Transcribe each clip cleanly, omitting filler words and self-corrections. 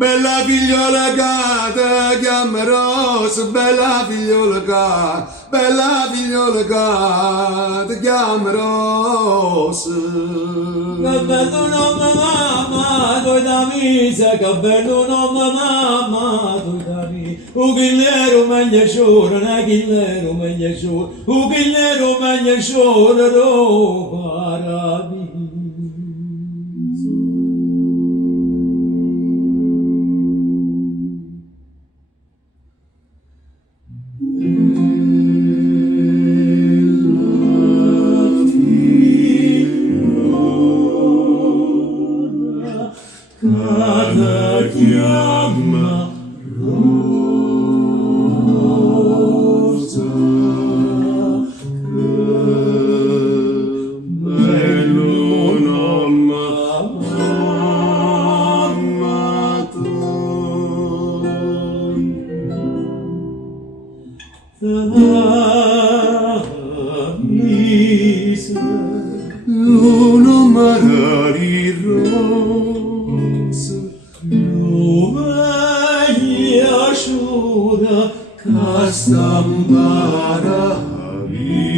Bella figliola che ti chiamerò, bella figliola bella figliola che ti chiamerò. Che bello nome mamma, tu da misa, che bello nome mamma, tu da misa. U gillero meglio sciore, na gillero meglio sciore, u gillero meglio sciore, ro paradiso. Cada chiama rosa, che bello nome mamma l'uno magari rosa, nome asciuga castampara vise.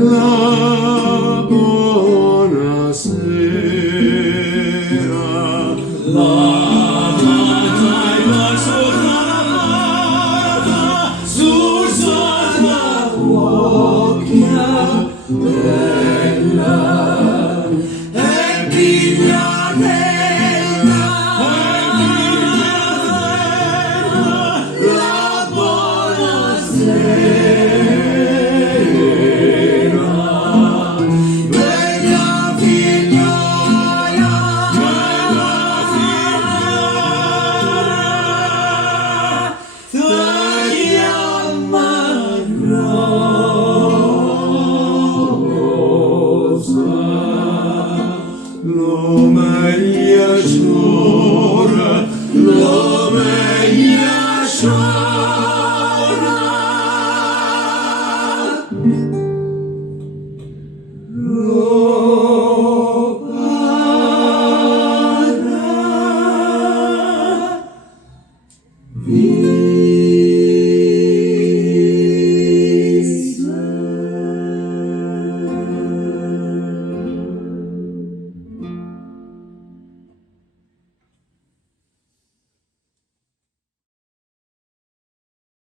La buonasera, la